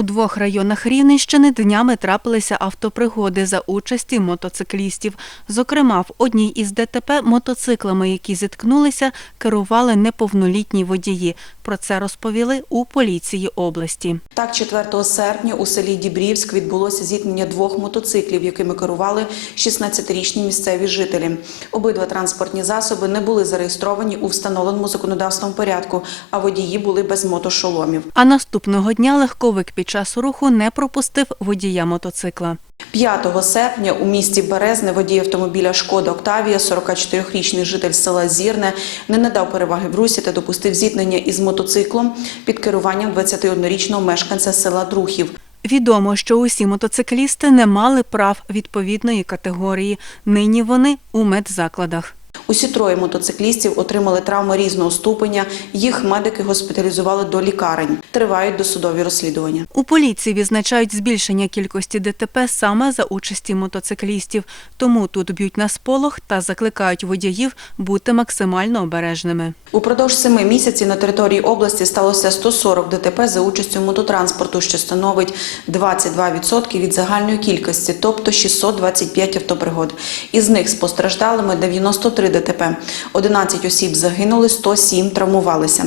У двох районах Рівненщини днями трапилися автопригоди за участі мотоциклістів. Зокрема, в одній із ДТП мотоциклами, які зіткнулися, керували неповнолітні водії. Про це розповіли у поліції області. Так, 4 серпня у селі Дібрівськ відбулося зіткнення двох мотоциклів, якими керували 16-річні місцеві жителі. Обидва транспортні засоби не були зареєстровані у встановленому законодавством порядку, а водії були без мотошоломів. А наступного дня легковик під час руху не пропустив водія мотоцикла. 5 серпня у місті Березне водій автомобіля Шкода Октавія, 44-річний житель села Зірне, не надав переваги в русі та допустив зіткнення із мотоциклом під керуванням 21-річного мешканця села Друхів. Відомо, що усі мотоциклісти не мали прав відповідної категорії. Нині вони у медзакладах. Усі троє мотоциклістів отримали травми різного ступеня. Їх медики госпіталізували до лікарень. Тривають досудові розслідування. У поліції відзначають збільшення кількості ДТП саме за участі мотоциклістів. Тому тут б'ють на сполох та закликають водіїв бути максимально обережними. Упродовж семи місяців на території області сталося 140 ДТП за участю мототранспорту, що становить 22% від загальної кількості, тобто 625 автопригод. Із них з постраждалими 93 ДТП. 11 осіб загинули, 107 травмувалися.